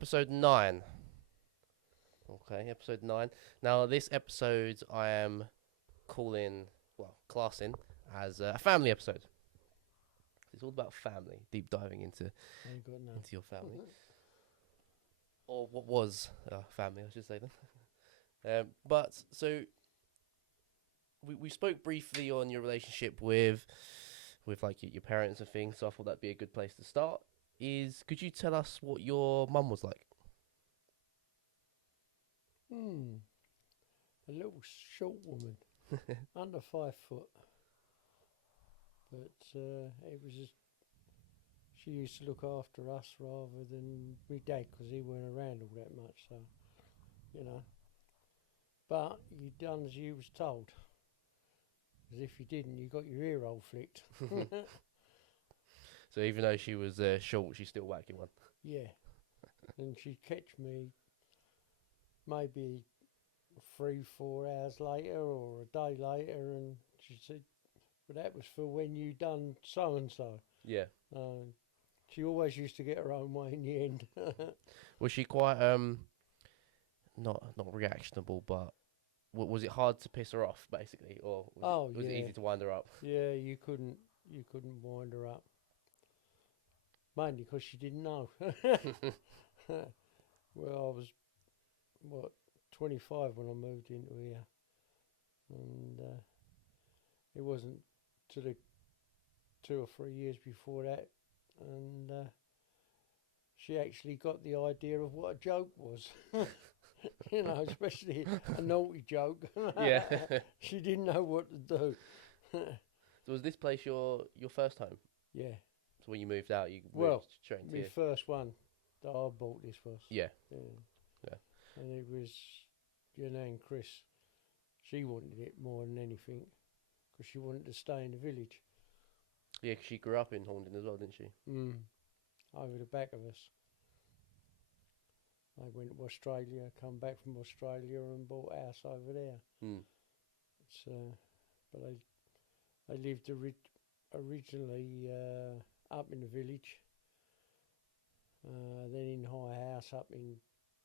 episode 9. Okay, episode 9. Now, this episode I am classing as a family episode. It's all about family, deep diving into Ain't got none. your family. Or what was family, I should say then. So we spoke briefly on your relationship with like your parents and things, so I thought that'd be a good place to start. Could you tell us what your mum was like? A little short woman, under 5 foot. But it was just, she used to look after us rather than me dad, because he weren't around all that much, so, you know. But you done as you was told. Because if you didn't, you got your ear hole flicked. So even though she was short, she's still whacking one. Yeah. And she'd catch me maybe 3-4 hours later or a day later, and she said, but that was for when you done so and so. Yeah. She always used to get her own way in the end. Was she quite not reactionable, but was it hard to piss her off basically, or was it easy to wind her up? Yeah, you couldn't wind her up. Mainly because she didn't know. Well, I was 25 when I moved into here, and it wasn't till the 2 or 3 years before that, and she actually got the idea of what a joke was. You know, especially a naughty joke. Yeah. She didn't know what to do. So was this place your first home? Yeah. So when you moved out, you Well, moved straight into my here? first one that I bought this was. Yeah. Yeah. And it was your nan Chris. She wanted it more than anything because she wanted to stay in the village. Yeah, 'cause she grew up in Horndon as well, didn't she? Over the back of us. I went to Australia, come back from Australia and bought a house over there. It's, but they lived originally up in the village, then in high house up in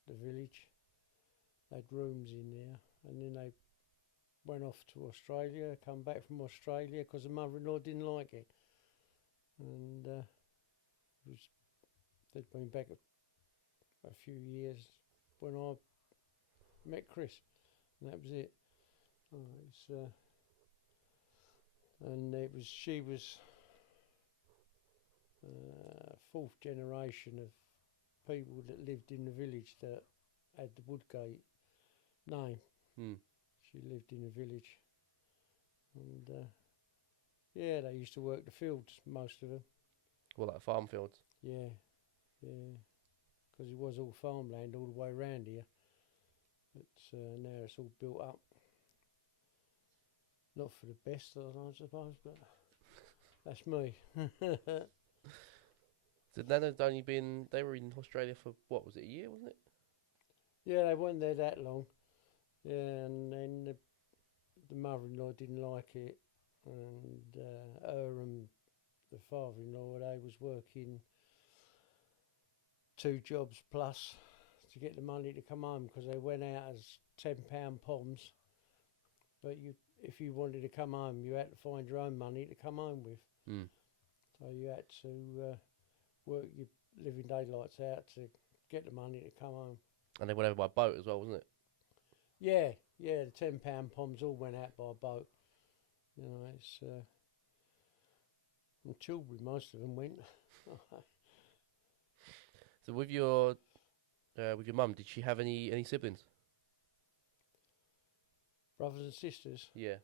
the village. They had rooms in there, and then they went off to Australia, come back from Australia because the mother-in-law didn't like it, and they'd been back a few years when I met Chris, and that was it. She was 4th generation of people that lived in the village that had the Woodgate name. She lived in the village, and yeah, they used to work the fields, most of them. Well, like farm fields. Yeah, because it was all farmland all the way around here. But now it's all built up. Not for the best, I suppose, but that's me. So Nana had only been, they were in Australia for, what was it, a year, wasn't it? Yeah, they weren't there that long. Yeah, and then the mother-in-law didn't like it, and her and the father-in-law, they was working 2 jobs plus to get the money to come home, because they went out as £10 poms. But if you wanted to come home, you had to find your own money to come home with. So you had to work your living daylights out to get the money to come home. And they went over by boat as well, wasn't it? Yeah, the £10 poms all went out by boat. You know, it's from Tilbury, most of them went. So with your mum, did she have any siblings? Brothers and sisters. Yeah.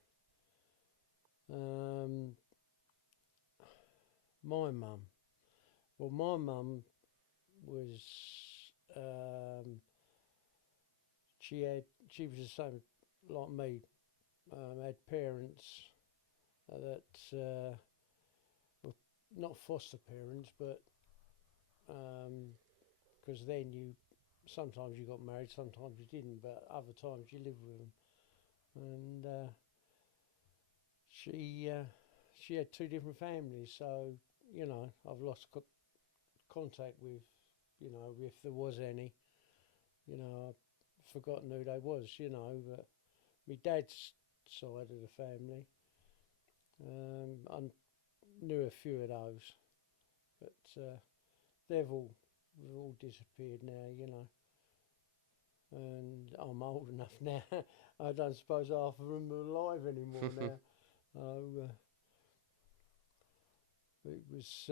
My mum. Well, my mum was she was the same like me. Had parents that were not foster parents, but because then sometimes you got married, sometimes you didn't, but other times you lived with them. And she had 2 different families, so you know I've lost contact with you know, if there was any. You know, I've forgotten who they was, you know, but my dad's side of the family, I knew a few of those, but they've all disappeared now, you know. And I'm old enough now. I don't suppose half of them are alive anymore now. Oh, it was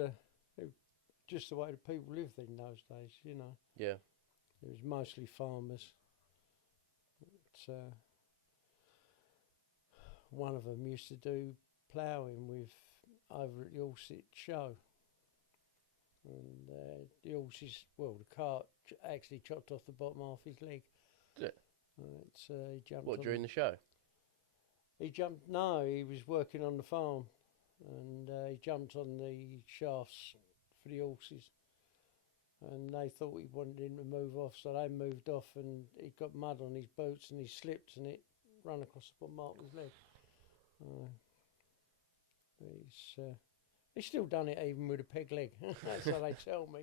just the way the people lived in those days, you know. Yeah. It was mostly farmers. But, one of them used to do ploughing with over at the Horset show. And the horses, well, the cart actually chopped off the bottom half his leg. Did it? He jumped. What, on during the show? He jumped. No, he was working on the farm, and he jumped on the shafts for the horses. And they thought he wanted him to move off, so they moved off, and he got mud on his boots, and he slipped, and it ran across the bottom half of his leg. He's still done it even with a peg leg. That's how they tell me,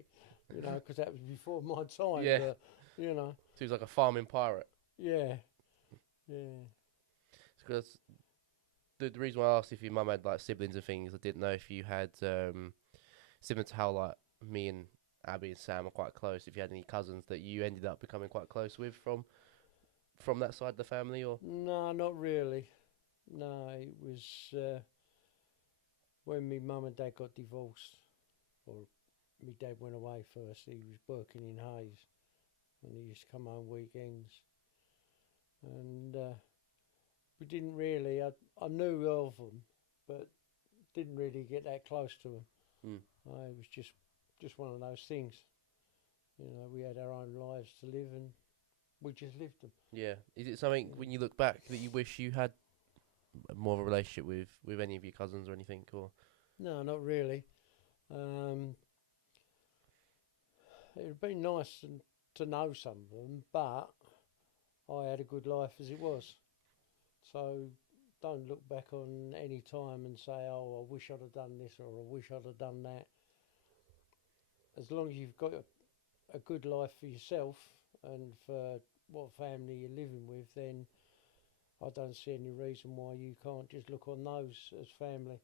you know, because that was before my time. Yeah. But, you know. Seems like a farming pirate. Yeah. Yeah. Because the reason why I asked if your mum had like siblings and things, I didn't know if you had similar to how like me and Abby and Sam are quite close. If you had any cousins that you ended up becoming quite close with from that side of the family, or No, not really. No, it was when my mum and dad got divorced, or my dad went away first. He was working in Hayes, and he used to come home weekends. And we didn't really. I knew of them, but didn't really get that close to them. It was just one of those things. You know, we had our own lives to live, and we just lived them. yeah. Is it something when you look back that you wish you had more of a relationship with any of your cousins or anything, or? No, not really. It would be nice to know some of them, but I had a good life as it was. So don't look back on any time and say, oh, I wish I'd have done this or I wish I'd have done that. As long as you've got a good life for yourself and for what family you're living with, then I don't see any reason why you can't just look on those as family,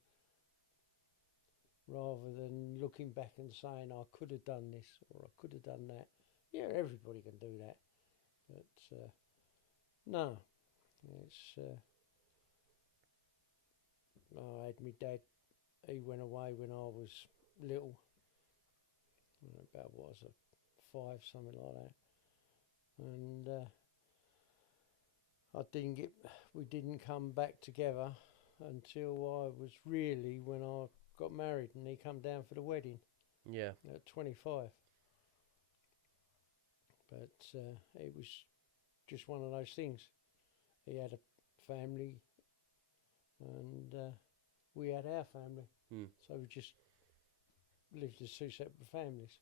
rather than looking back and saying, I could have done this or I could have done that. Yeah, everybody can do that. But no, it's... I had my dad, he went away when I was little. About, what was it, 5, something like that. And we didn't come back together until I was really, when I got married, and he come down for the wedding. Yeah. At 25. But it was just one of those things. He had a family, and we had our family. So we just lived as 2 separate families.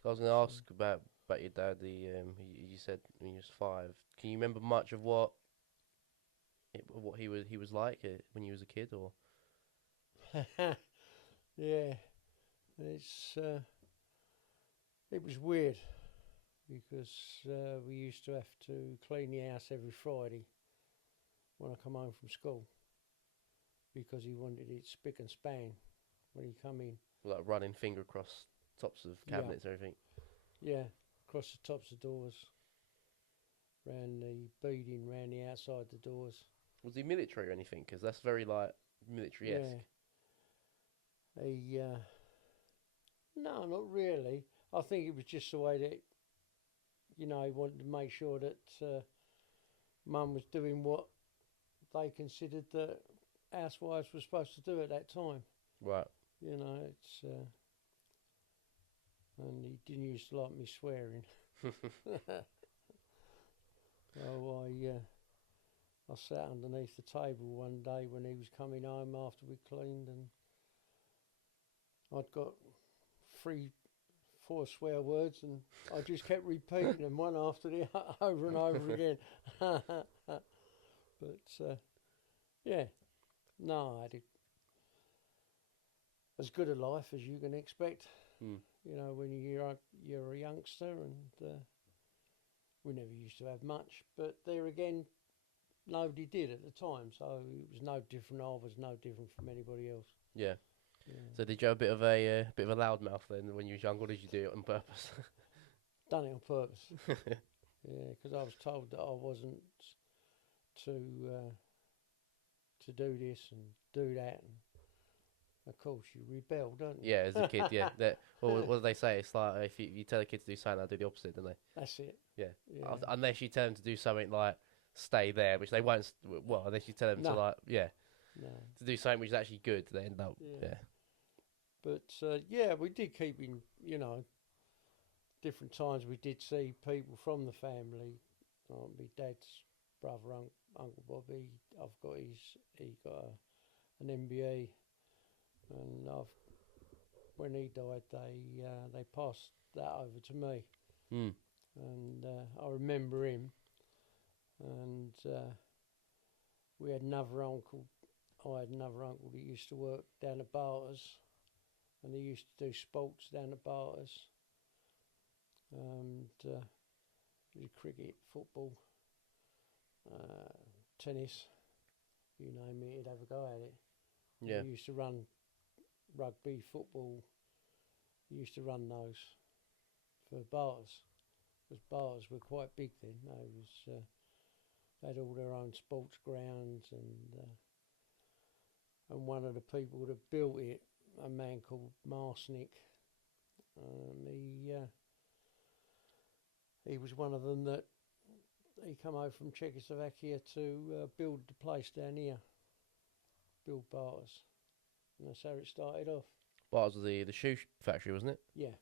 So I was going to ask about your dad. You said when he was 5. Can you remember much of what he was like when you was a kid, or? Yeah, it was weird because we used to have to clean the house every Friday when I come home from school, because he wanted it spick and span when he come in. Like running finger across tops of cabinets and everything. Yeah, across the tops of doors, round the beading, round the outside the doors. Was he military or anything? Because that's very like military-esque. Yeah. No, not really. I think it was just the way that, you know, he wanted to make sure that Mum was doing what they considered that housewives were supposed to do at that time. Right. You know, it's... and he didn't used to like me swearing. So I sat underneath the table one day when he was coming home after we cleaned, and I'd got 3-4 swear words, and I just kept repeating them one after the over and over again. But yeah, no, I had as good a life as you can expect. you know, when you're a youngster, and we never used to have much. But there again, nobody did at the time, so it was no different. I was no different from anybody else. Yeah. Yeah. So did you have a bit of a loudmouth then when you was younger, or did you do it on purpose? Done it on purpose. Yeah, because I was told that I wasn't to to do this and do that, and of course you rebel, don't you? Yeah, as a kid, yeah. What do they say? It's like if you tell a kid to do something, they'll do the opposite, don't they? That's it. Yeah. Yeah. Unless you tell them to do something like stay there, which they won't. Well, unless you tell them to No. like No. to do something which is actually good, they end up Yeah. But yeah, we did keep in, you know, different times we did see people from the family. My dad's brother, Uncle Bobby. He got an MBE, and when he died, they passed that over to me, Mm. and I remember him. And we had another uncle. I had another uncle that used to work down at Barters, and he used to do sports down at Barters. And cricket, football, tennis, you name it, he'd have a go at it. Yeah. He used to run rugby, football. He used to run those for Barters, because Barters were quite big then. They had all their own sports grounds, and one of the people that built it, a man called Marsnick, he was one of them that he come over from Czechoslovakia to build the place down here, build Barters, and that's how it started off. Bars was the shoe factory, wasn't it? Yeah,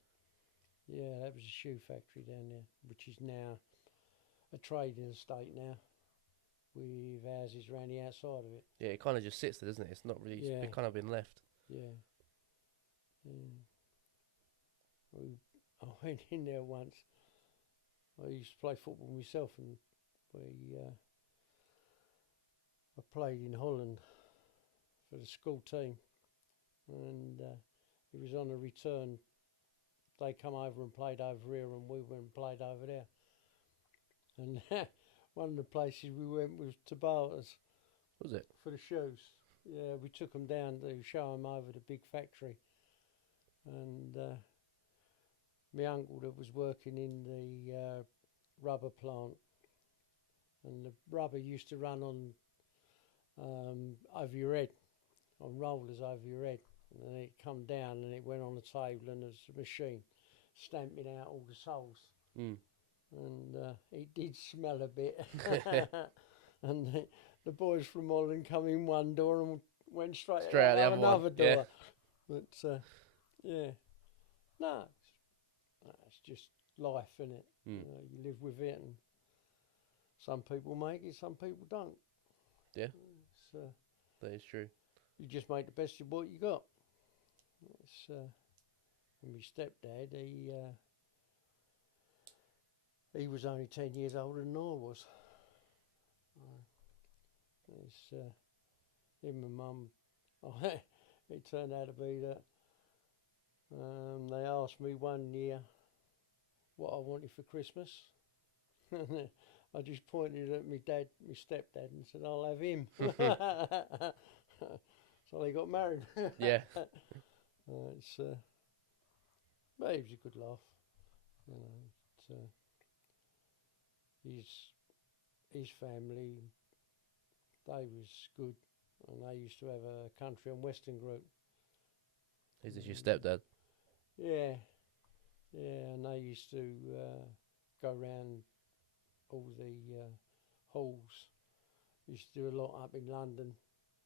that was a shoe factory down there, which is now a trading estate now, with houses around the outside of it. Yeah, it kind of just sits there, doesn't it? It's not really. Yeah. It's kind of been left. Yeah. I went in there once. I used to play football myself, and I played in Holland for the school team, and it was on a return. They come over and played over here, and we went and played over there. And one of the places we went was to Barters. Was it? For the shoes. Yeah, we took them down to show them over the big factory. And my uncle that was working in the rubber plant, and the rubber used to run on over your head, on rollers over your head, and then it come down and it went on the table, and there's a machine stamping out all the soles. Mm. And it did smell a bit. And the boys from Holland come in one door and went straight out the other door. Yeah. But yeah, no, it's just life, isn't it? Mm. You know, you live with it, and some people make it, some people don't. Yeah. So That is true. you just make the best of what you got. It's and my stepdad, he was only 10 years older than I was. It's him and Mum. It turned out to be that they asked me one year what I wanted for Christmas. I just pointed at my stepdad, and said, "I'll have him." So they got married. Yeah. But it was a good laugh. You know, his family, they was good, and they used to have a country and western group. Is this your stepdad? Yeah, and they used to go round all the halls. Used to do a lot up in London,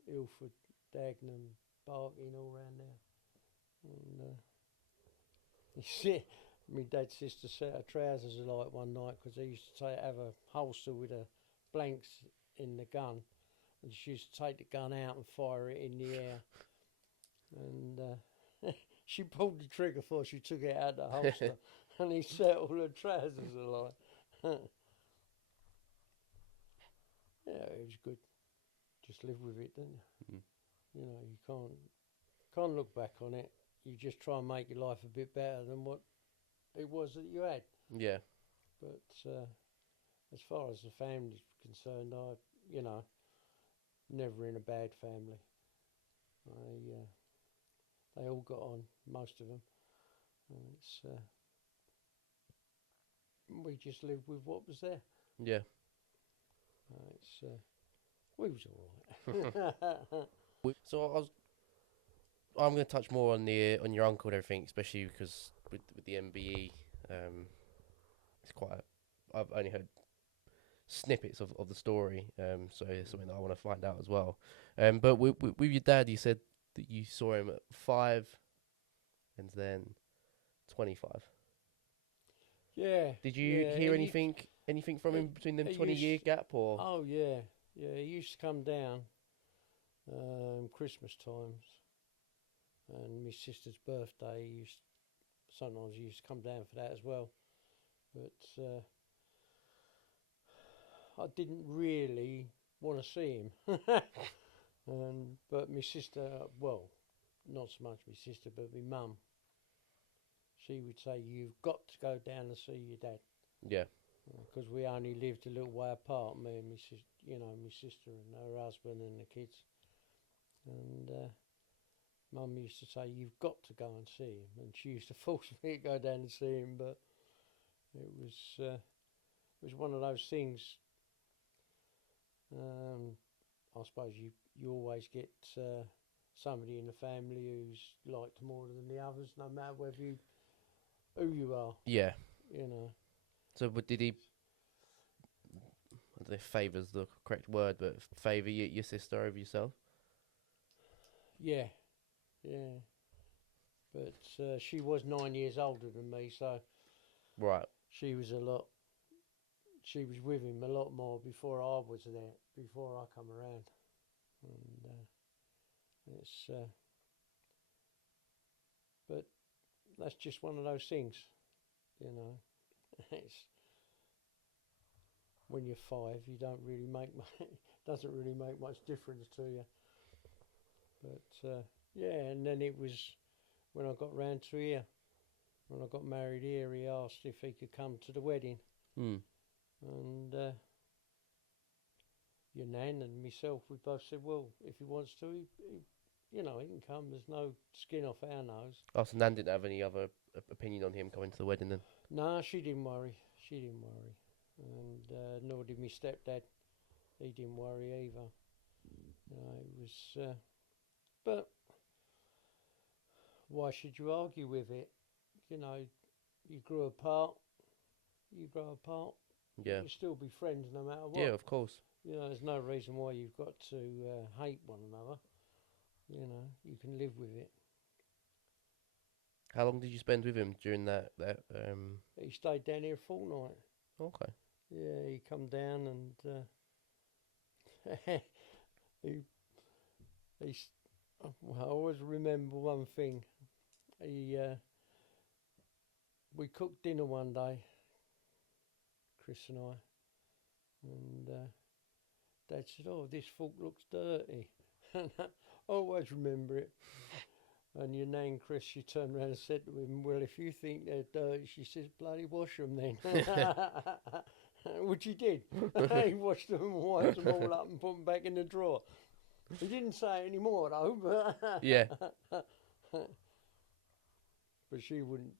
Ilford, Dagenham, Barking, all round there. And my dad's sister set her trousers alight one night because they used to have a holster with the blanks in the gun, and she used to take the gun out and fire it in the air. And she pulled the trigger before she took it out of the holster, and he set all her trousers alight. Yeah, it was good. Just live with it, didn't you? Mm. You know, you can't look back on it. you just try and make your life a bit better than what it was that you had. Yeah. But as far as the family's concerned, you know, never in a bad family. They all got on, most of them. And we just lived with what was there. Yeah. We was all right. So I'm going to touch more on your uncle and everything, especially because with the MBE, it's quite. I've only heard snippets of the story, so it's something that I want to find out as well. But with your dad, you said that you saw him at 5, and then 25. Yeah. Did you hear anything from him between them 20-year gap, or? Oh yeah, he used to come down Christmas times, and my sister's birthday. Sometimes he used to come down for that as well, but I didn't really want to see him. But my sister, well, not so much my sister, but my mum, she would say, "You've got to go down and see your dad." Yeah. Because we only lived a little way apart, me and my sister and her husband and the kids. And Mum used to say, "You've got to go and see him," and she used to force me to go down and see him. But it was one of those things. I suppose you always get somebody in the family who's liked more than the others, no matter who you are. Yeah. You know. So, but did he? I don't know if favour's the correct word, but favour your sister over yourself? Yeah. But she was 9 years older than me, so Right. she was with him a lot more before I was there, before I come around. And but that's just one of those things, you know. It's when you're 5, you don't really doesn't really make much difference to you. But and then it was when I got round to here, when I got married here, he asked if he could come to the wedding. And your nan and myself, we both said, well, if he wants to, he can come. There's no skin off our nose. Oh, so Nan didn't have any other opinion on him coming to the wedding then? No, she didn't worry. And nor did my stepdad. He didn't worry either. It was, but why should you argue with it? You know, you grow apart. Yeah. You'll still be friends no matter what. Yeah, of course. You know, there's no reason why you've got to hate one another. You know, you can live with it. How long did you spend with him during that? He stayed down here a fortnight. Okay. Yeah, he come down and I always remember one thing. We cooked dinner one day, Chris and I, and Dad said, "Oh, this fork looks dirty." And I always remember it. And your nan, Chris, she turned around and said to him, "Well, if you think they're dirty," she says, "bloody wash them then." Which he did. He washed them and wiped them all up and put them back in the drawer. He didn't say any more though, but Yeah. But she wouldn't,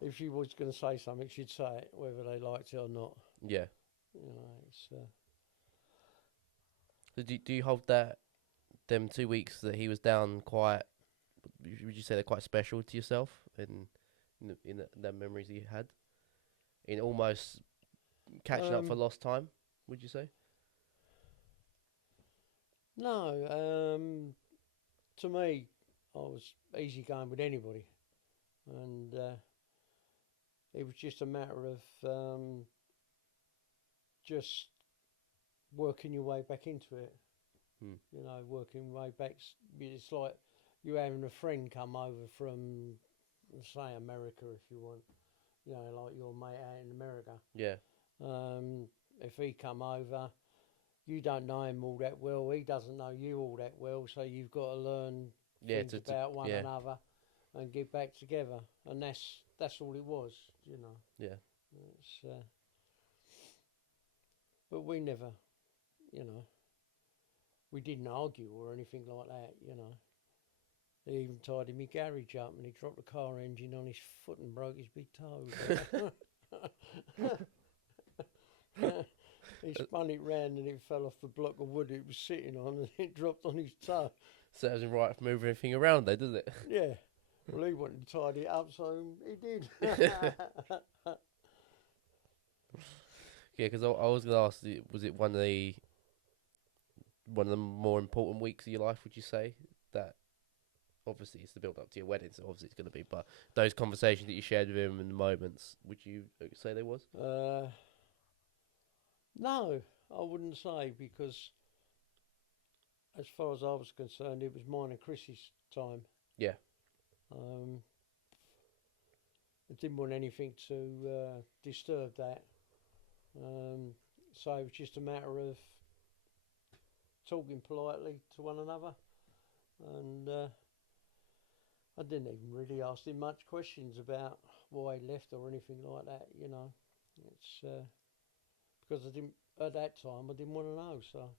if she was going to say something, she'd say it, whether they liked it or not. Yeah. It's. So do you hold them 2 weeks that he was down quite? Would you say they're quite special to yourself in the memories you had? In almost catching up for lost time, would you say? No, to me, I was easy going with anybody, and it was just a matter of just working your way back into it. Working your way back. It's like you having a friend come over from, say, America, if you want. Like your mate out in America. Yeah. If he come over, you don't know him all that well. He doesn't know you all that well. So you've got to learn Yeah, things about one yeah, another and get back together. And that's all it was, yeah, It's, but we never, you know, we didn't argue or anything like that. They even tied my garage up and he dropped the car engine on his foot and broke his big toe. He spun it round and it fell off the block of wood it was sitting on and it dropped on his toe. serves him right for moving everything around, though, doesn't it? Yeah. Well, he wanted to tidy it up, so he did. Yeah, because I was going to ask, was it one of the more important weeks of your life? Would you say that? Obviously, it's the build up to your wedding, so obviously it's going to be. But those conversations that you shared with him and the moments, would you say they was? No, I wouldn't say, because as far as I was concerned, it was mine and Chris's time. Yeah, Um, I didn't want anything to disturb that. So it was just a matter of talking politely to one another, and I didn't even really ask him much questions about why he left or anything like that. It's because I didn't at that time. I didn't want to know. So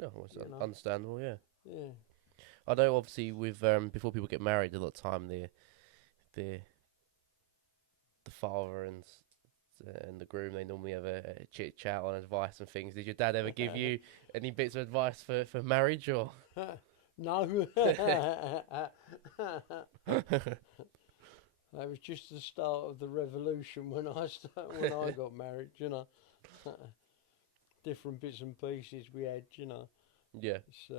yeah, well, it's you know, understandable. Yeah, yeah, I know. Obviously, with before people get married, a lot of time the the father and the groom, they normally have a chit chat on advice and things. Did your dad ever give you any bits of advice for marriage or? no. That was just the start of the revolution when when I got married. Different bits and pieces we had. Yeah, It's,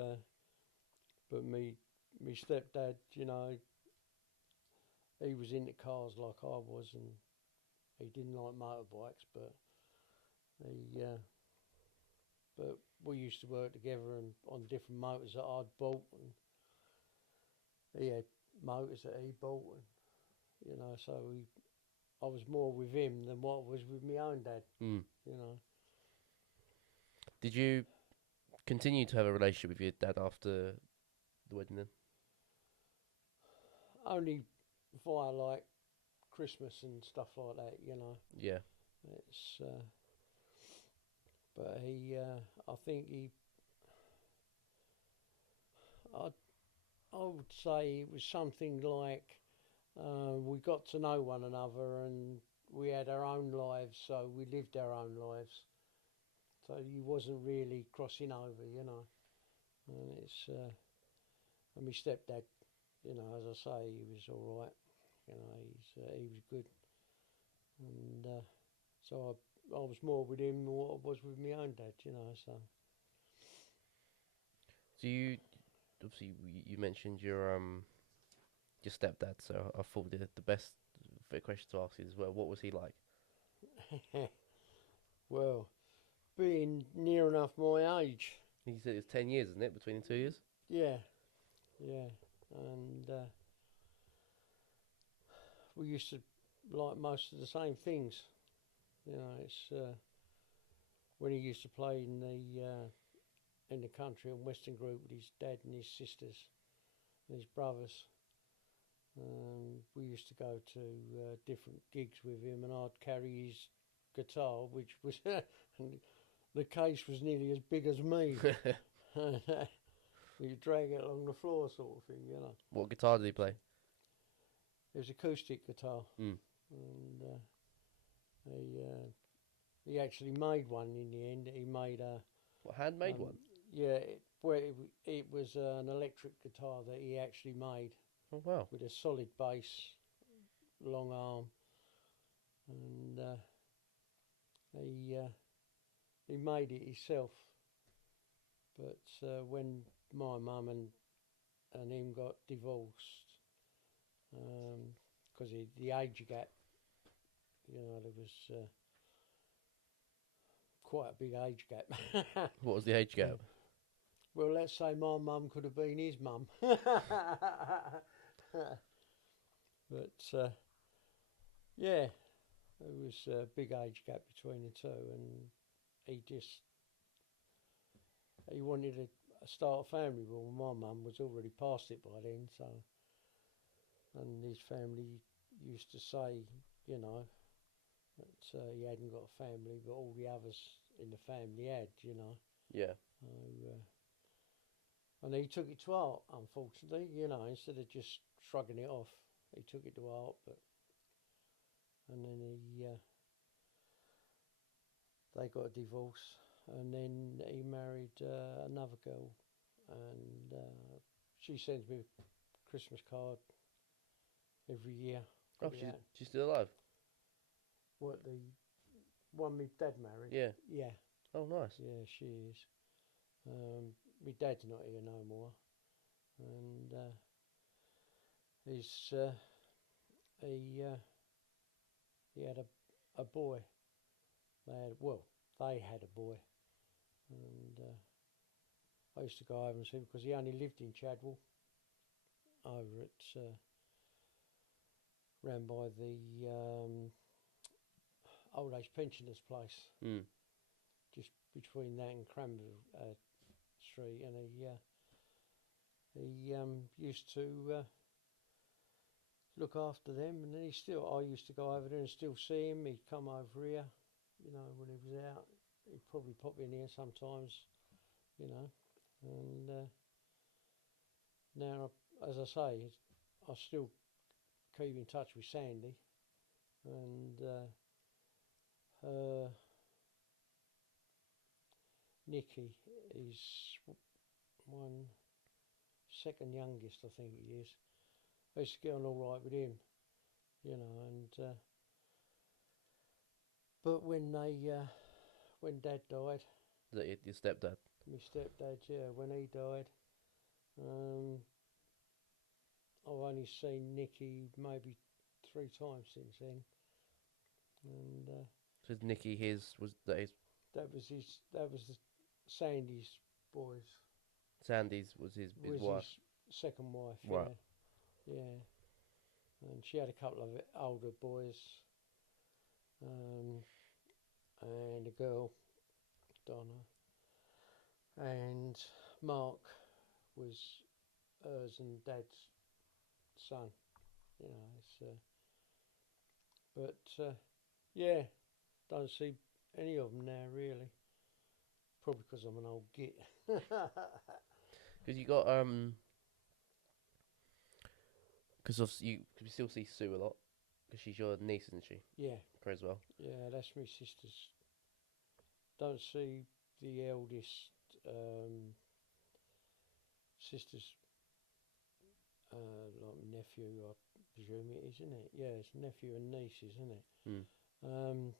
but me stepdad, he was into cars like I was, and he didn't like motorbikes, he, uh, but we used to work together and on different motors that I'd bought, and he had motors that he bought, and so I was more with him than what I was with my own dad. mm. You know, Did you continue to have a relationship with your dad after the wedding then? only via like Christmas and stuff like that. Yeah, It's but I think I I would say it was something like we got to know one another and we had our own lives, so we lived our own lives. So he wasn't really crossing over. And it's and my stepdad, as I say, he was all right. He was good, and so I was more with him than what I was with my own dad. So so you obviously you mentioned your stepdad, so I thought the best question to ask is as well, what was he like? well, being near enough my age, He said it's 10 years, isn't it, between the 2 years? yeah, yeah, and we used to like most of the same things. It's when he used to play in the country on Western Group with his dad and his sisters and his brothers. We used to go to different gigs with him, and I'd carry his guitar, which was the case was nearly as big as me. You drag it along the floor, sort of thing. What guitar did he play? It was acoustic guitar, Mm. and he actually made one in the end. He made a What, handmade one? yeah. It was an electric guitar that he actually made Oh wow. with a solid bass, long arm, and he made it himself. But when my mum and him got divorced, because the age gap, there was quite a big age gap. What was the age gap? Well, let's say my mum could have been his mum. But yeah, there was a big age gap between the two, and he wanted start a family. Well, my mum was already past it by then, so and his family used to say, you know, that he hadn't got a family, but all the others in the family had, you know. Yeah. So, and he took it to heart, unfortunately, you know, instead of just shrugging it off, he took it to heart. But and then they got a divorce, and then he married another girl, and she sends me a Christmas card every year. Oh, she's still alive. What, the one my dad married? Yeah. Yeah. Oh, nice. Yeah, she is. My dad's not here no more, and he's he had a boy. They had a boy, and I used to go over and see him because he only lived in Chadwell, over at round by the old age pensioners place, just between that and Cranberry Street, and he used to look after them, and then I used to go over there and still see him. He'd come over here, you know, when he was out. He'd probably pop in here sometimes, you know, and now, as I say, I still keep in touch with Sandy, and Nicky is one second youngest, I think he is. I used to get on all right with him, you know, and but when Dad died, Is that your stepdad? my stepdad, yeah, when he died, I've only seen Nicky maybe 3 times since then, and So is Nicky was that his that was the Sandy's boys. Sandy's was his wife? His second wife, Right. yeah. And she had a couple of older boys, and a girl, Donna, and Mark was hers and Dad's son. You know, but yeah, don't see any of them now really. Probably because I'm an old git. Because you got because you still see Sue a lot because she's your niece, isn't she? Yeah. Creswell. Yeah, that's my sister's. Don't see the eldest sister's like nephew, I presume it is, isn't it? Yeah, it's nephew and niece, isn't it? Mm.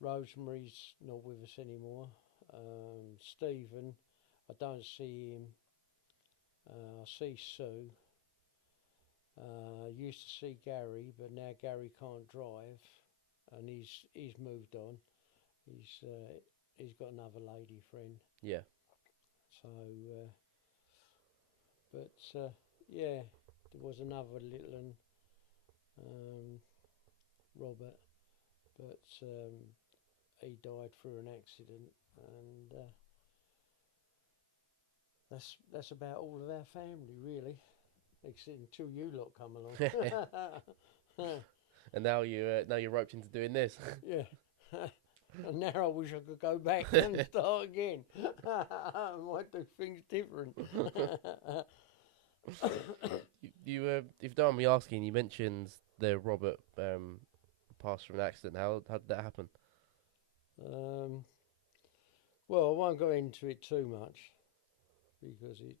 Rosemary's not with us anymore. Stephen, I don't see him. I see Sue. Used to see Gary, but now Gary can't drive, and he's moved on. He's got another lady friend. Yeah. So, yeah, there was another little one, Robert, but he died through an accident, and that's about all of our family really, except until you lot come along. And now you're roped into doing this. Yeah. And now I wish I could go back and start again. I might do things different. If you don't mind me asking, you mentioned the Robert passed from an accident. How did that happen? Well, I won't go into it too much because it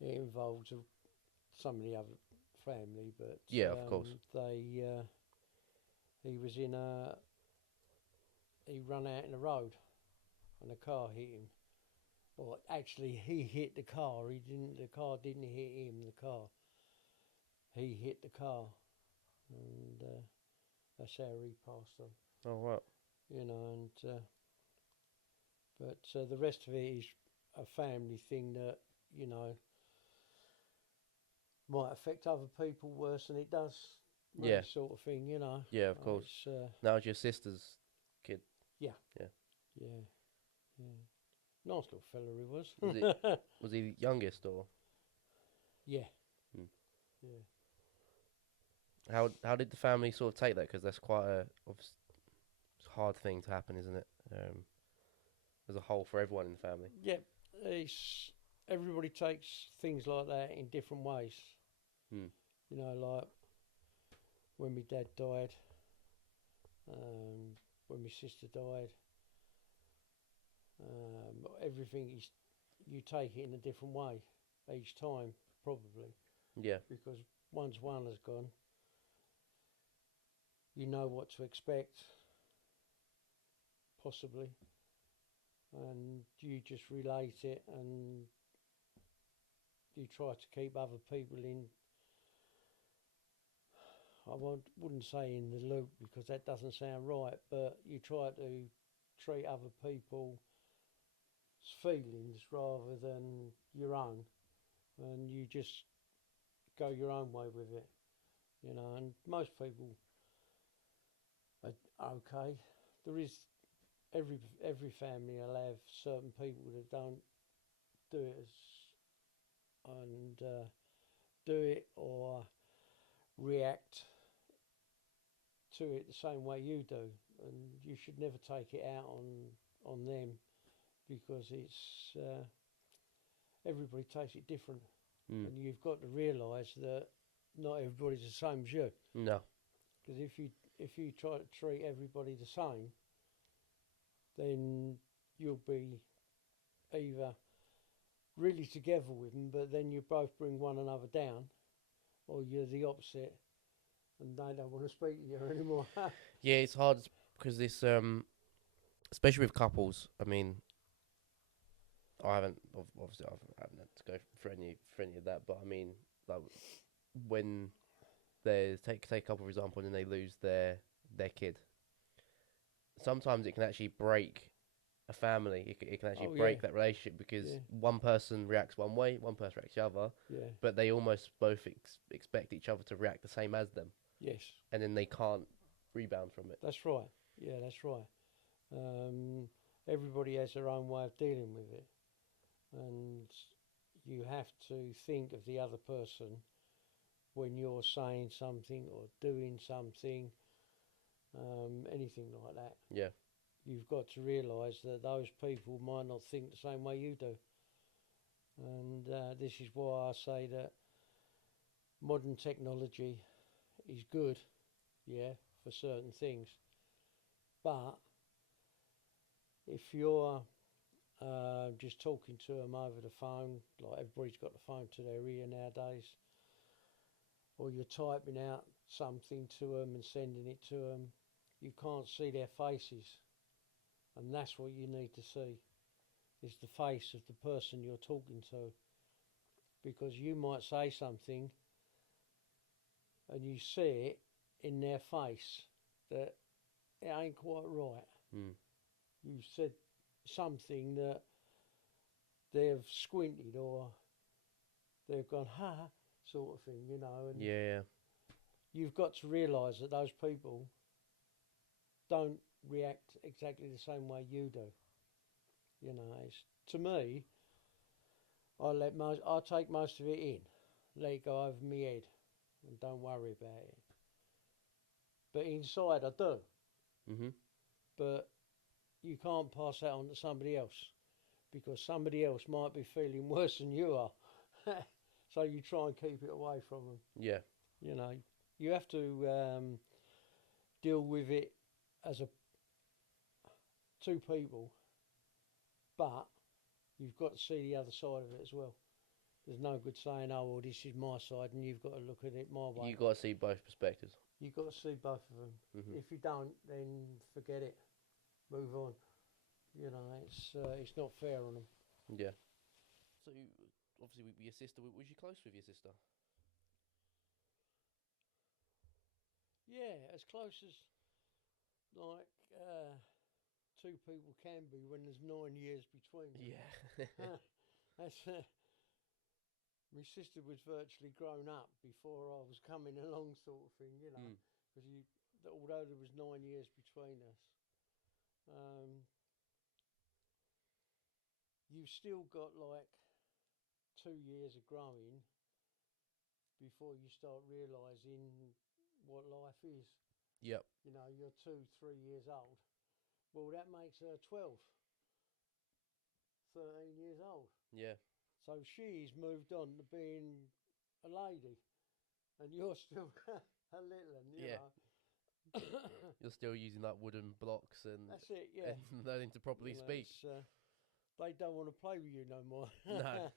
involves some of the other family, but Yeah, of course. He run out in the road and a car hit him. Well, actually, he hit the car. The car didn't hit him. The car. He hit the car, and that's how he passed on. Oh, wow. You know, and but the rest of it is a family thing that, you know, might affect other people worse than it does me, Yeah. sort of thing, you know. Yeah, of course. Now it's your sister's kid. Yeah. Yeah. Yeah. Yeah. Nice little fella he was. Was it was he the youngest or? Yeah, Hmm. yeah. How did the family sort of take that? Because that's quite a hard thing to happen, isn't it? As a whole for everyone in the family. Yeah, it's everybody takes things like that in different ways. Hmm. You know, like when my dad died, when my sister died, everything is you take it in a different way each time, probably Yeah. because once one has gone, you know what to expect, possibly, and you just relate it and you try to keep other people in. Wouldn't say in the loop because that doesn't sound right, but you try to treat other people's feelings rather than your own, and you just go your own way with it, you know. And most people are okay. There is every family will have certain people that don't do it and do it or react to it the same way you do, and you should never take it out on them because it's everybody takes it different, Hmm. and you've got to realise that not everybody's the same as you. No. Because if you try to treat everybody the same, then you'll be either really together with them, but then you both bring one another down, or you're the opposite, and they don't want to speak to you anymore. Yeah, it's hard because this especially with couples. I mean, I haven't obviously I haven't had to go for any of that, but I mean, like when they take a couple for example, and then they lose their kid. Sometimes it can actually break a family. It can actually Oh yeah, break that relationship because yeah, one person reacts one way, one person reacts the other, yeah, but they almost both expect each other to react the same as them, yes, and then they can't rebound from it. that's right. Yeah, that's right. Um, Everybody has their own way of dealing with it, and you have to think of the other person when you're saying something or doing something, anything like that. Yeah. You've got to realise that those people might not think the same way you do, and this is why I say that modern technology is good, yeah, for certain things, but if you're just talking to them over the phone, like everybody's got the phone to their ear nowadays, or you're typing out something to them and sending it to them, you can't see their faces, and that's what you need to see is the face of the person you're talking to, because you might say something and you see it in their face that it ain't quite right. Mm. You said something that they've squinted or they've gone ha sort of thing, you know, and Yeah. you've got to realise that those people don't react exactly the same way you do. You know, it's, to me, I take most of it in, let it go over my head, and don't worry about it. But inside, I do. Mhm. But you can't pass that on to somebody else because somebody else might be feeling worse than you are. So you try and keep it away from them. Yeah. You know, you have to deal with it as a two people, but you've got to see the other side of it as well. There's no good saying, "Oh, well, this is my side," and you've got to look at it my way. You got to see both perspectives. You've got to see both of them. Mhm. If you don't, then forget it. Move on. You know, it's not fair on them. Yeah. So obviously with your sister, was you close with your sister? Yeah, as close as like two people can be when there's 9 years between them. Yeah. That's my sister was virtually grown up before I was coming along, sort of thing, you know, Mm. because although there was 9 years between us, um, you've still got like 2 years of growing before you start realising what life is. Yep. You know, you're 2, 3 years old. Well, that makes her 12, 13 years old. Yeah. So she's moved on to being a lady, and you're still a little one, you Yeah. know. You're still using like wooden blocks and, That's it, yeah. and learning to properly You know, speak. they don't want to play with you no more. No.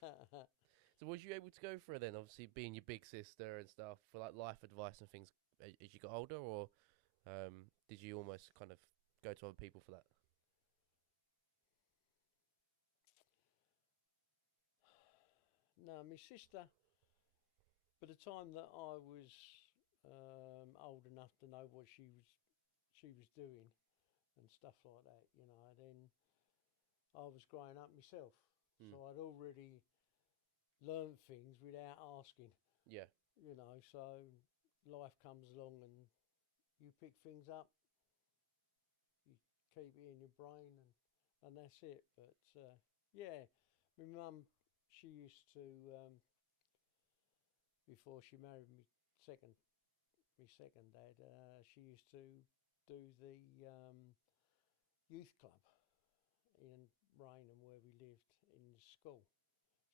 So was you able to go for it then? Obviously, being your big sister and stuff, for like life advice and things as you got older, or did you almost kind of go to other people for that? No, my sister, by the time that I was old enough to know what she was doing and stuff like that, you know, then I was growing up myself. So I'd already learned things without asking, Yeah. you know, so life comes along and you pick things up, you keep it in your brain and that's it. But yeah, my mum, she used to, before she married my second dad, she used to do the youth club in Raynham where we lived in school.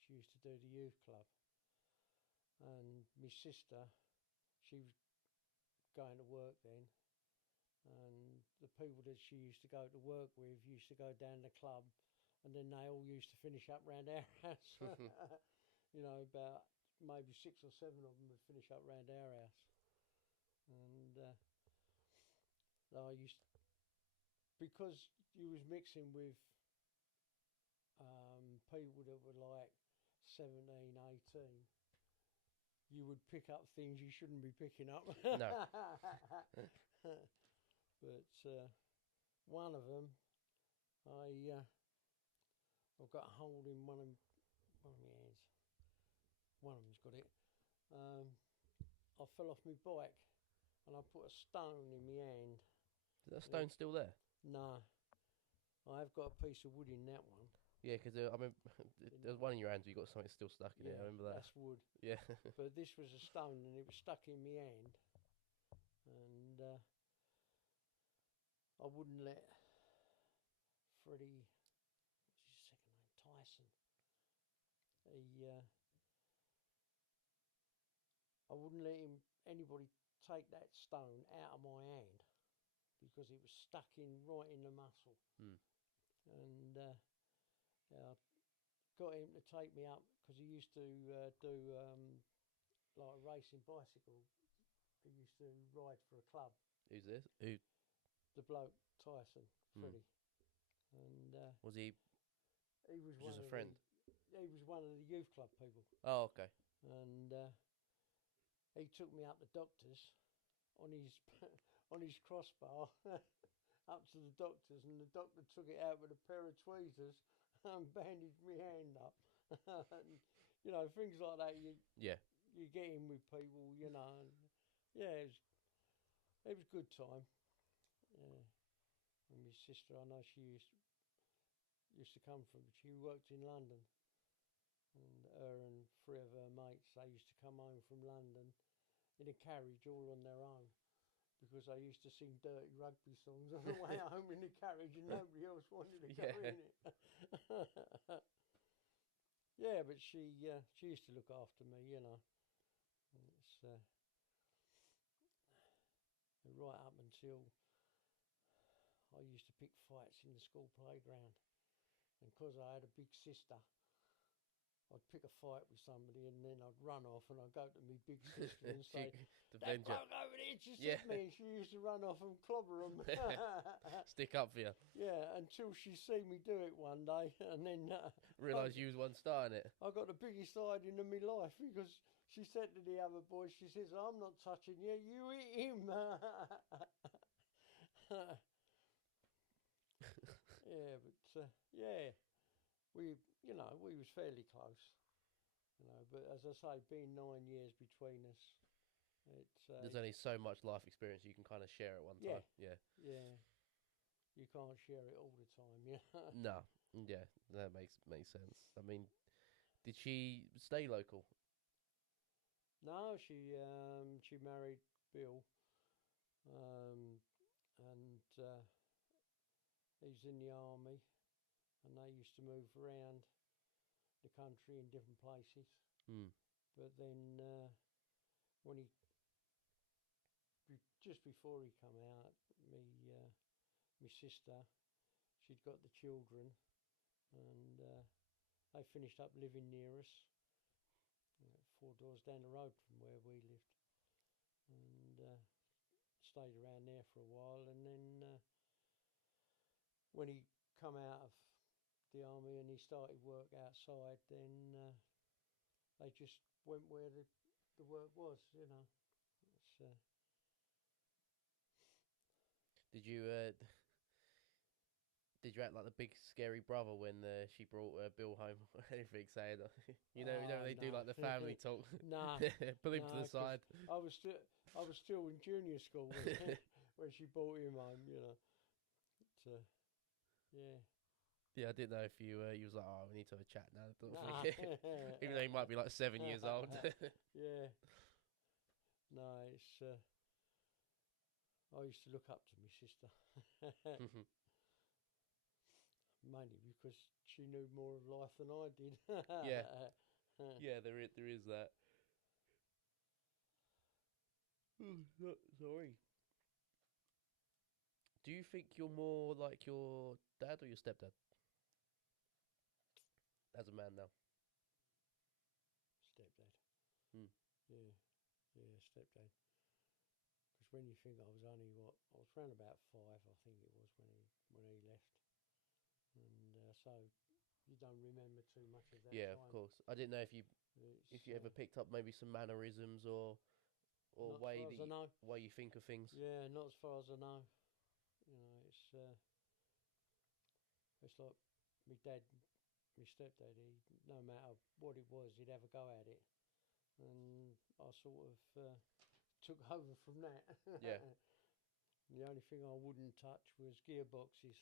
She used to do the youth club. And my sister, she was going to work then, and the people that she used to go to work with used to go down the club, and then they all used to finish up round our house. You know, about maybe 6 or 7 of them would finish up round our house. And I used, because you was mixing with people that were like 17, 18, you would pick up things you shouldn't be picking up. No. But one of them, I've got a hold in one of my hands. One of them's got it. I fell off my bike and I put a stone in my hand. Is that stone still there? No, I have got a piece of wood in that one. Yeah, because I remember there's one in your hands. You got something still stuck in it. I remember that. That's wood. Yeah. But this was a stone and it was stuck in my hand, and I wouldn't let Freddie, what's his second name, Tyson. I wouldn't let anybody take that stone out of my hand because it was stuck in right in the muscle. And I got him to take me up because he used to do like a racing bicycle. He used to ride for a club. Who's this? Who? The bloke Tyson, Freddie. And Was he? he was Just a friend. He was one of the youth club people. Oh, okay. And he took me up to doctors on his on his crossbar up to the doctors, and the doctor took it out with a pair of tweezers and bandaged my hand up. And, you know, things like that. You get in with people, you know. And, yeah, it was a good time. Yeah. And my sister, I know she used to come from. She worked in London, and her and 3 of her mates, they used to come home from London in a carriage all on their own, because they used to sing dirty rugby songs on the way home in the carriage, and nobody else wanted to go in it. Yeah, but she used to look after me, you know. It's right up until I used to pick fights in the school playground, and because I had a big sister, I'd pick a fight with somebody and then I'd run off and I'd go to my big sister and say, "That bloke over there just hit me," and she used to run off and clobber them. Stick up for you. Yeah, until she seen me do it one day, and then realised you was one star in it. I got the biggest hiding in my life, because she said to the other boys, she says, "I'm not touching you, you hit him." Yeah, but yeah, we was fairly close, you know. But as I say, being 9 years between us, there's only so much life experience you can kind of share at one time. Yeah. you can't share it all the time, you know. No, yeah, that makes sense. I mean, did she stay local? No, she married Bill, um, and he's in the army, and they used to move around the country in different places. Hmm. But then when just before he come out, my sister, she'd got the children, and they finished up living near us, 4 doors down the road from where we lived, and stayed around there for a while. And then when he come out of the army and he started work outside, then they just went where the work was, you know. It's, Did you did you act like the big scary brother when she brought Bill home or anything, saying, you know, they do no, like the family talk, nah, pull him to the nah, because side. I was still I was still in junior school when when she brought him home, you know. But, yeah, Yeah, I didn't know if you was like, oh, we need to have a chat now, sort of nah, thing. Even though he might be like 7 years old. yeah, no, it's. I used to look up to my sister, mainly because she knew more of life than I did. Yeah, yeah, there is that. Sorry. Do you think you're more like your dad or your stepdad as a man now? Stepdad. Hmm. Yeah, yeah, stepdad. Because when you think I was only I was around about 5, I think it was when he left, and so you don't remember too much of that Yeah, of time. course. I didn't know if It's you ever picked up maybe some mannerisms or not as way far as I know. way you think of things. Yeah, not as far as I know. It's like my dad, my stepdad. He, no matter what it was, he'd have a go at it, and I sort of took over from that. Yeah. The only thing I wouldn't touch was gearboxes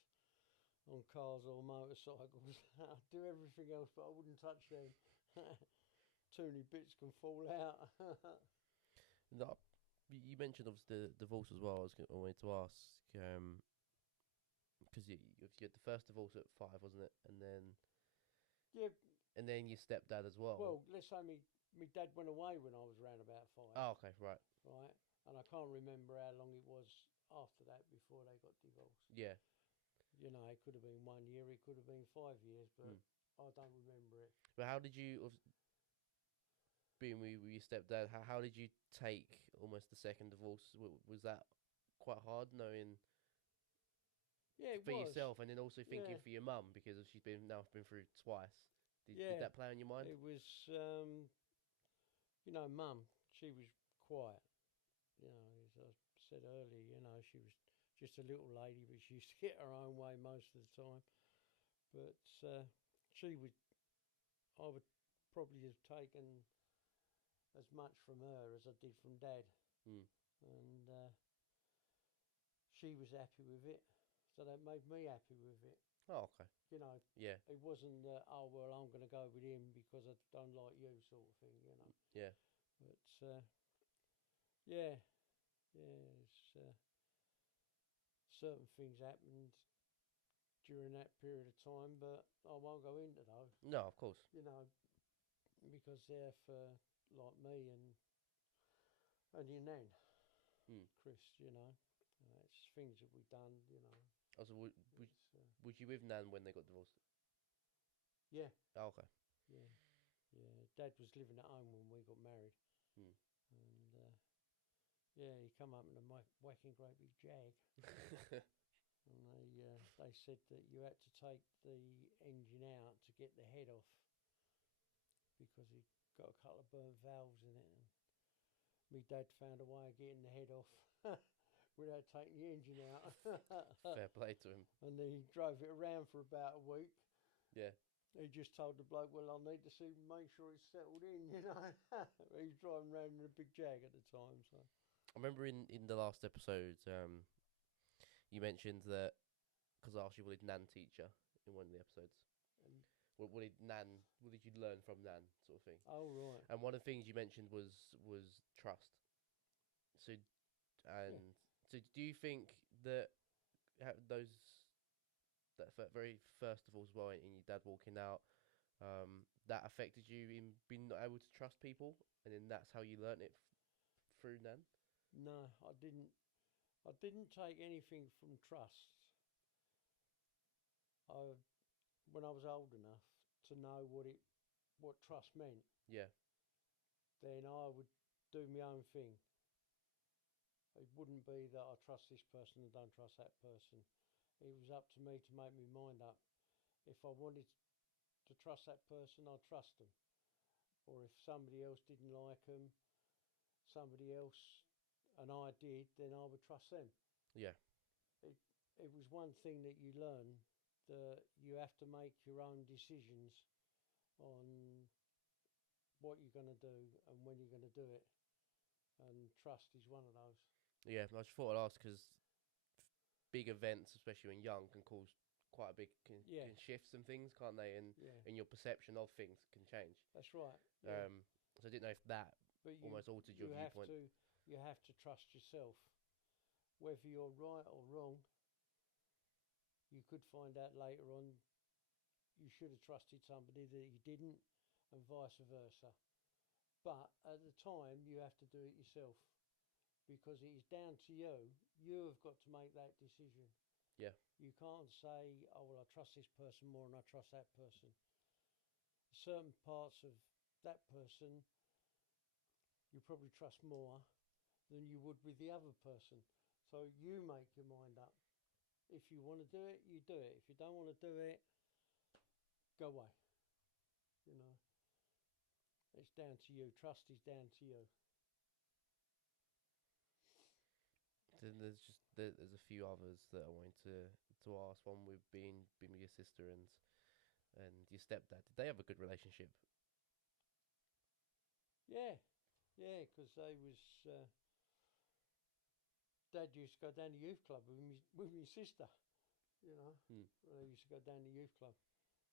on cars or motorcycles. I'd do everything else, but I wouldn't touch them. Too many bits can fall out. No, you mentioned obviously the divorce as well. I wanted to ask because you had the first divorce at 5, wasn't it? Yeah, And then your stepdad as well. well, let's say me dad went away when I was around about 5, Oh, okay, right. right? And I can't remember how long it was after that before they got divorced. Yeah. You know, it could have been 1 year, it could have been 5 years, but Mm. I don't remember it. But how did you, being with your stepdad, how did you take almost the second divorce? Was that quite hard knowing Yeah, it for was. yourself and then also thinking Yeah, for your mum because she's been through twice? Did yeah. that play on your mind? It was, Mum, she was quiet. You know, as I said earlier, she was just a little lady, but she used to get her own way most of the time. But she would, I would probably have taken as much from her as I did from Dad, Mm. and she was happy with it, so that made me happy with it. Oh, okay. You know, Yeah. it wasn't oh well, I'm going to go with him because I don't like you sort of thing. Yeah. But yeah, yeah, it's, certain things happened during that period of time, but I won't go into those. No, of course. You know, because they're for like me and your nan, Mm. Chris. It's things that we've done. Also, It's was you with Nan when they got divorced? yeah, Oh, okay. yeah, yeah. Dad was living at home when we got married, Mm. and yeah, he come up in a whacking great big jag, and they said that you had to take the engine out to get the head off because it got a couple of burnt valves in it. And me dad found a way of getting the head off without taking the engine out. Fair play to him. And then he drove it around for about a week. Yeah. He just told the bloke, well, I need to make sure it's settled in, He was driving around in a big Jag at the time, so. I remember in the last episode, you mentioned that because I asked you what did Nan teach you in one of the episodes. And, What did you learn from Nan, sort of thing? oh, right. And one of the things you mentioned was trust. So, Yeah. so do you think that those very first of all as well, in your dad walking out, that affected you in being not able to trust people, and then that's how you learnt it through Nan? No, I didn't. I didn't take anything from trust. I, when I was old enough to know what trust meant, Yeah, then I would do my own thing. It wouldn't be that I trust this person and don't trust that person. It was up to me to make my mind up. If I wanted to trust that person, I'd trust them. Or if somebody else didn't like them, somebody else, and I did, then I would trust them. yeah, It was one thing that you learn, that you have to make your own decisions on what you're going to do and when you're going to do it. And trust is one of those. yeah. I just thought I'd ask because big events, especially when young, can cause quite a big Yeah, can shifts and things, can't they? yeah, And your perception of things can change. that's right. Yeah. So I didn't know if that But almost altered your viewpoint. you have to trust yourself. Whether you're right or wrong, you could find out later on you should have trusted somebody that you didn't, and vice versa. But at the time, you have to do it yourself because it is down to you. You have got to make that decision. Yeah, You can't say, oh, well, I trust this person more than I trust that person. Certain parts of that person you probably trust more than you would with the other person. So you make your mind up. If you want to do it, you do it. If you don't want to do it, go away. You know, it's down to you. Trust is down to you. then there's a few others that I wanted to ask. One with being with your sister and your stepdad. Did they have a good relationship? Yeah, yeah, because Dad used to go down to youth club with my sister. You know, Hmm. they used to go down to youth club.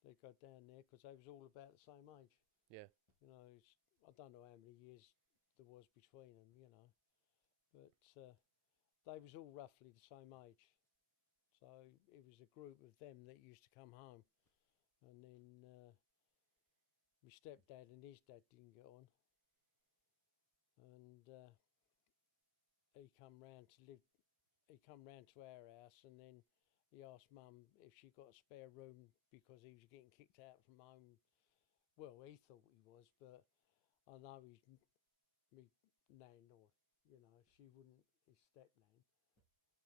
They'd go down there because they was all about the same age. Yeah, You know, I don't know how many years there was between them. You know, but they was all roughly the same age. So it was a group of them that used to come home, and then my stepdad and his dad didn't get on, and he come round to live. He come round to our house, and then he asked Mum if she got a spare room because he was getting kicked out from home. Well, he thought he was, but I know he's me nan, or you know, she wouldn't. His step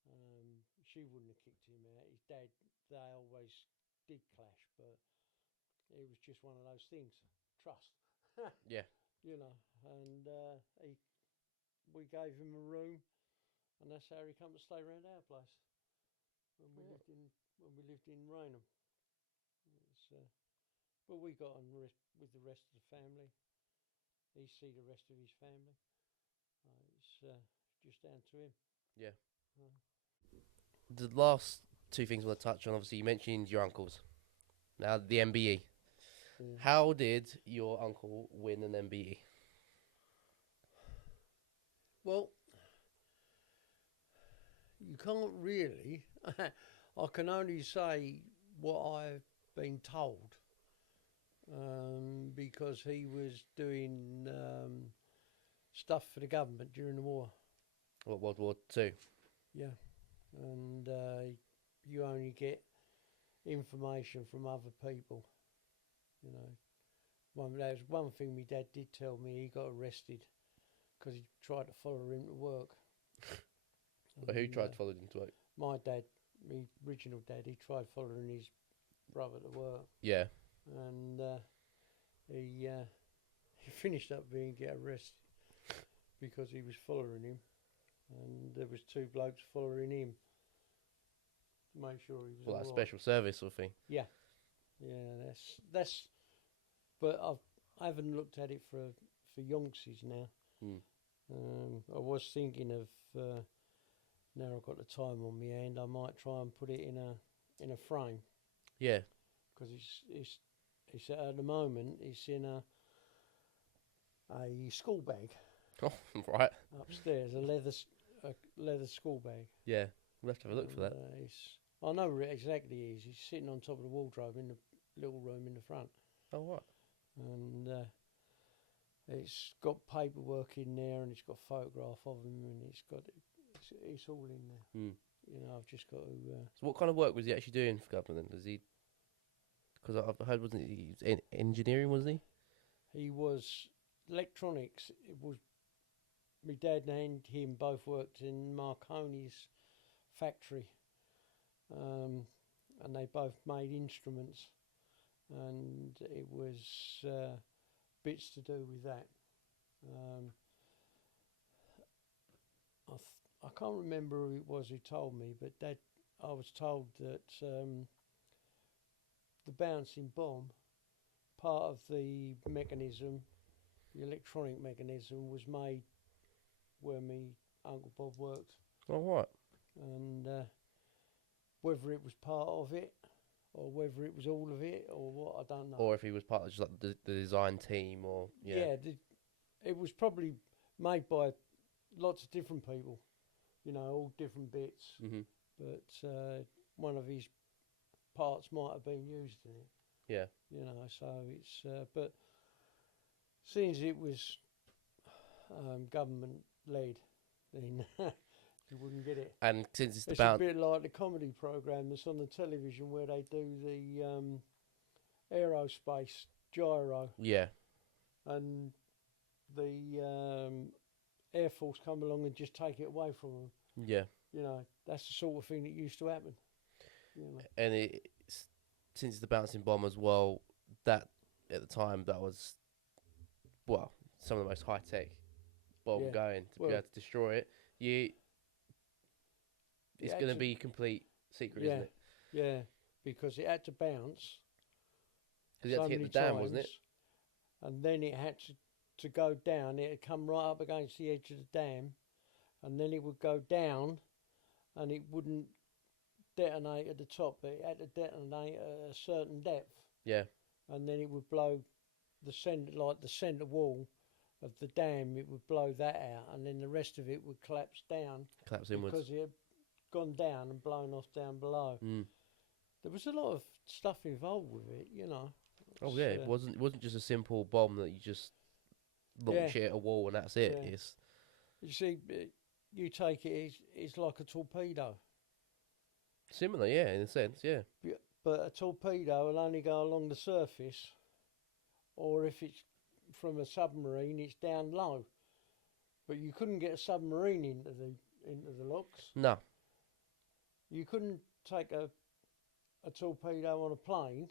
nan, she wouldn't have kicked him out. His dad, they always did clash, but it was just one of those things. Trust, yeah. you know, and we gave him a room, and that's how he come to stay around our place when we Yeah. lived in Raynham. But we got on with the rest of the family. He see the rest of his family. It's just down to him. Yeah. Uh, The last two things I want to touch on. Obviously, you mentioned your uncles. Now the MBE. yeah. How did your uncle win an MBE? Well, you can't really. I can only say what I've been told, because he was doing stuff for the government during the war. What, World War Two? Yeah, and you only get information from other people. You know, that was one thing my dad did tell me. He got arrested because he tried to follow him to work. Well, who tried to follow him to work? My dad, my original dad, he tried following his brother to work, Yeah. and he finished up get arrested because he was following him, and there was two blokes following him to make sure he was Well, all like right. special service sort of thing. Yeah, that's. But I haven't looked at it for youngsters now. Hmm. I was thinking of now I've got the time on my hand. I might try and put it in in a frame Yeah. because it's at the moment it's in a school bag Oh, right. upstairs, a leather school bag. Yeah. We'll have to have a look for that. I know where it exactly is. It's sitting on top of the wardrobe in the little room in the front, Oh, what? and it's got paperwork in there, and it's got a photograph of him, and it's all in there. Mm. You know, I've just got to. So what kind of work was he actually doing for government then? Was he... Because I've heard, wasn't he was in engineering, wasn't He was electronics. It was my dad and him both worked in Marconi's factory, and they both made instruments, and it was bits to do with that. I can't remember who it was who told me, but I was told that the bouncing bomb, part of the mechanism, the electronic mechanism, was made where me Uncle Bob worked. Oh, what? And whether it was part of it or whether it was all of it or what, I don't know. Or if he was part of just like the design team, or Yeah, it was probably made by lots of different people, you know, all different bits. Mm-hmm. But one of his parts might have been used in it. Yeah. You know, so it's but since it was government led, then you wouldn't get it. And since it's It's about... a bit like the comedy program that's on the television where they do the aerospace gyro, Yeah. and the Air Force come along and just take it away from them. Yeah. You know, that's the sort of thing that used to happen. You know. And since it's the bouncing bomb as well, that at the time that was, well, some of the most high tech bomb Yeah. going to be able to destroy it. It's going to be complete secret, isn't it? Yeah, because it had to bounce. Because it had to hit the dam, wasn't it? And then it had to go down. It had come right up against the edge of the dam, and then it would go down, and it wouldn't detonate at the top, but it had to detonate at a certain depth. Yeah. And then it would blow the centre wall of the dam. It would blow that out, and then the rest of it would collapse down. Collapse inwards. Because it had gone down and blown off down below. Mm. There was a lot of stuff involved with it, you know. Oh yeah, it wasn't just a simple bomb that you just launch it at a wall and that's it. Yeah. It's... You see, you take it, it's like a torpedo. Similar, yeah, in a sense, yeah. But a torpedo will only go along the surface, or if it's from a submarine, it's down low. But you couldn't get a submarine into the locks. No. You couldn't take a torpedo on a plane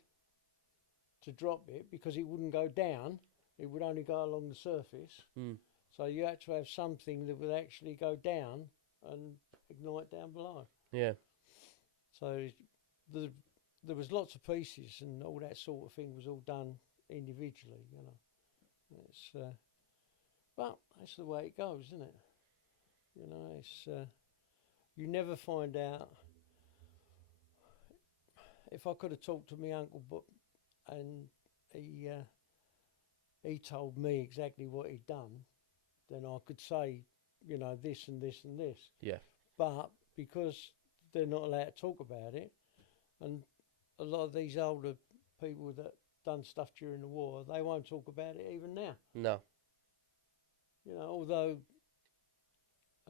to drop it because it wouldn't go down. It would only go along the surface. Mm. So you had to have something that would actually go down and ignite down below. Yeah. So there was lots of pieces, and all that sort of thing was all done individually, you know. It's but that's the way it goes, isn't it? You know, it's you never find out. If I could have talked to my uncle, and he told me exactly what he'd done, then I could say, you know, this and this and this. Yeah. But because they're not allowed to talk about it, and a lot of these older people that done stuff during the war, they won't talk about it even now. No. You know, although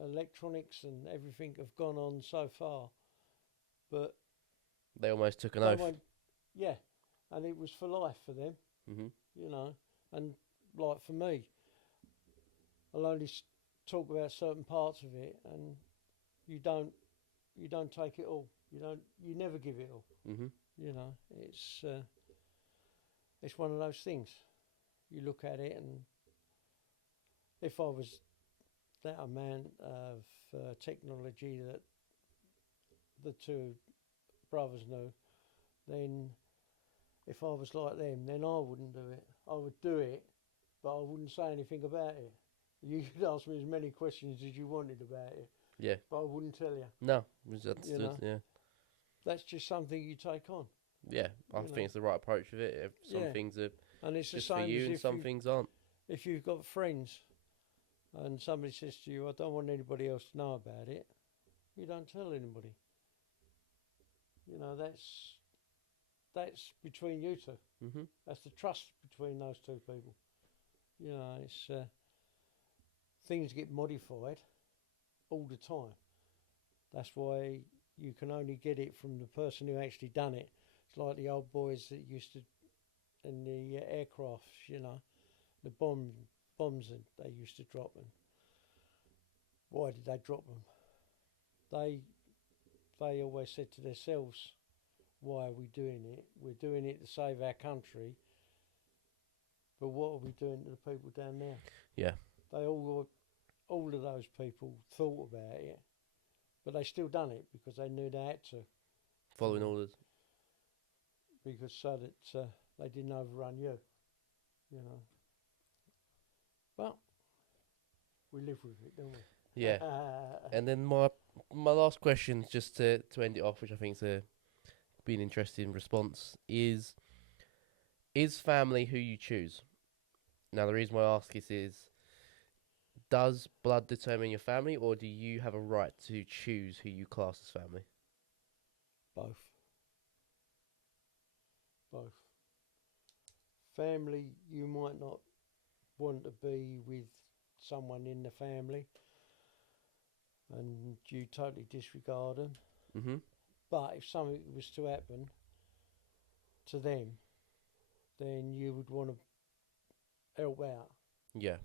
electronics and everything have gone on so far, but they almost took an oath. Yeah, and it was for life for them. Mm-hmm. You know, and like for me, I'll only talk about certain parts of it, and you don't take it all. You never give it all. Mm-hmm. You know, it's one of those things. You look at it, and if I was that amount of technology that the two brothers knew, then if I was like them, then I wouldn't do it. I would do it, but I wouldn't say anything about it. You could ask me as many questions as you wanted about it. Yeah. But I wouldn't tell you. No. You know? Yeah. that's just something you take on. Yeah, I You think know. it's the right approach with it. If some Yeah, things are and it's the just for same you as and some things aren't. if you've got friends and somebody says to you, "I don't want anybody else to know about it," you don't tell anybody. You know, that's between you two. Mhm. That's the trust between those two people. You know, it's things get modified all the time. That's why you can only get it from the person who actually done it. It's like the old boys that used to in the aircrafts, you know, the bombs that they used to drop. And why did they drop them? They they always said to themselves, "Why are we doing it? We're doing it to save our country, but what are we doing to the people down there?" Yeah. They all of those people thought about it, but they still done it because they knew they had to, Following know, orders. because so that they didn't overrun you, you know. But we live with it, don't we? Yeah. And then my last question, just to end it off, which I think is be an interesting response, is family who you choose? Now the reason why I ask this is, does blood determine your family, or do you have a right to choose who you class as family? Both, both. Family, you might not want to be with someone in the family, and you totally disregard them. Mhm. But if something was to happen to them, then you would want to help out. Yeah.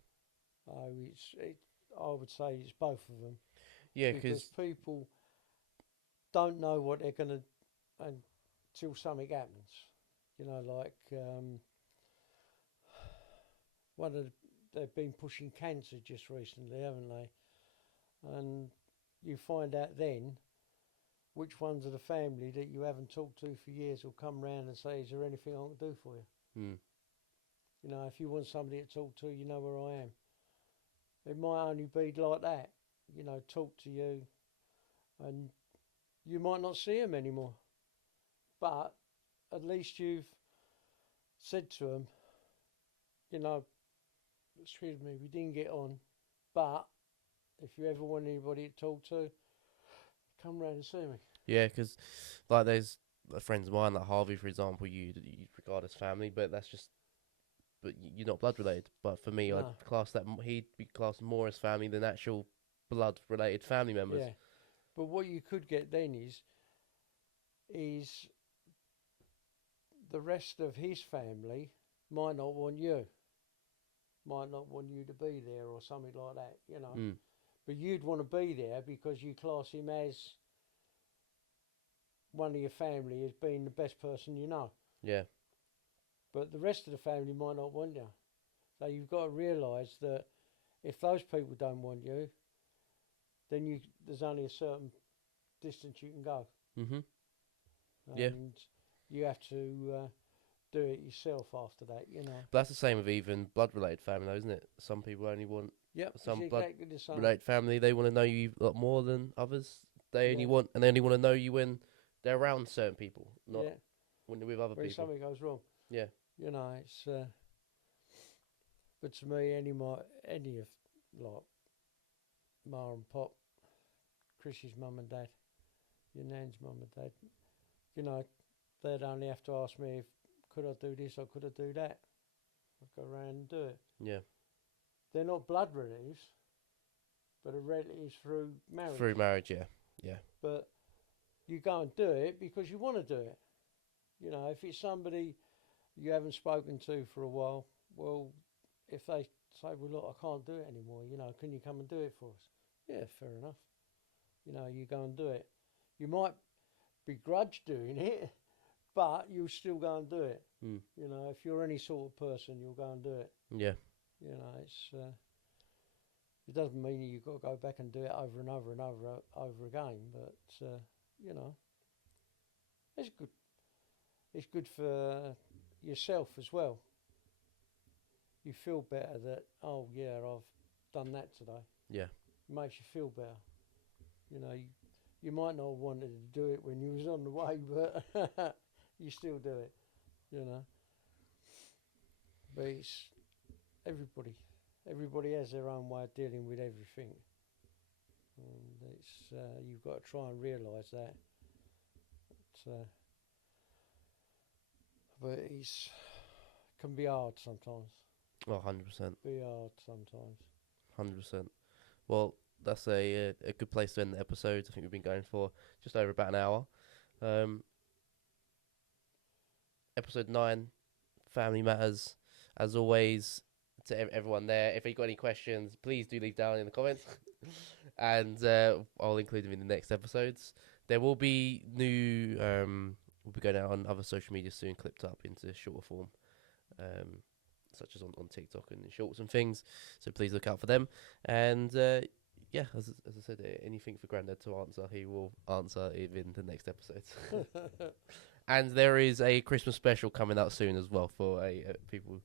Oh, I would say it's both of them Yeah, because because people don't know what they're going to until something happens. You know, like one of they've been pushing cancer just recently, haven't they? And you find out then which ones of the family that you haven't talked to for years will come round and say, "Is there anything I can do for you?" mm, You know, if you want somebody to talk to, you know where I am. It might only be like that. You know, talk to you, and you might not see them anymore. But at least you've said to them, you know, "Excuse me, we didn't get on, but if you ever want anybody to talk to, come round and see me." yeah, because like there's friends of mine, like Harvey, for example, you regard as family, but that's just you're not blood related. But for me, I'd No, class that he'd be classed more as family than actual blood related family members. yeah. But what you could get then is the rest of his family might not want you, might not want you to be there or something like that, you know. Mm, But you'd want to be there because you class him as one of your family as being the best person you know. yeah, But the rest of the family might not want you. So you've got to realise that if those people don't want you, then there's only a certain distance you can go, mhm, yeah. and you have to do it yourself after that. You know. But that's the same with even blood related family, though, isn't it? Some people only want Yep, it's some blood exactly the same. related family. They want to know you a lot more than others. Yeah, They only want to know you when they're around certain people, not yeah. when they're with other When people. something goes wrong, Yeah, you know, it's. But to me, any of like Ma and Pop, Chris's mum and dad, your nan's mum and dad, you know, they'd only have to ask me if could I do this or could I do that. I'd go around and do it. yeah. They're not blood relatives, but are relatives through marriage. Through marriage, yeah, yeah, But you go and do it because you want to do it. You know, if it's somebody you haven't spoken to for a while, well, if they say, "Well, look, I can't do it anymore," you know, "Can you come and do it for us?" Yeah, fair enough. You know, you go and do it. You might begrudge doing it, but you'll still go and do it. mm, You know, if you're any sort of person, you'll go and do it. yeah. You know, it doesn't mean you've got to go back and do it over and over and over again, but you know, it's good. It's good for yourself as well. You feel better that, oh yeah, I've done that today. Yeah, It makes you feel better. You know, you might not have wanted to do it when you was on the way, but you still do it, you know. But it's everybody. Everybody has their own way of dealing with everything, and it's you've got to try and realise that. But it's can be hard sometimes. Oh, 100%. Be hard sometimes. 100%. Well, that's a good place to end the episode. I think we've been going for just over about an hour. Episode 9, Family Matters. As always, to everyone there, if you've got any questions, please do leave down in the comments. And I'll include them in the next episodes. There will be new, we'll be going out on other social media soon, clipped up into shorter form, such as on TikTok and in shorts and things. So please look out for them. And yeah, as I said, anything for Grandad to answer, he will answer in the next episodes. And there is a Christmas special coming out soon as well for people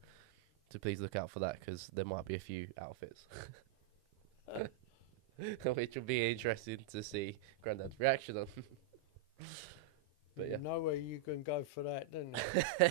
to please look out for that, because there might be a few outfits. Which will be interesting to see Grandad's reaction on. But yeah. You know where you can go for that, don't you?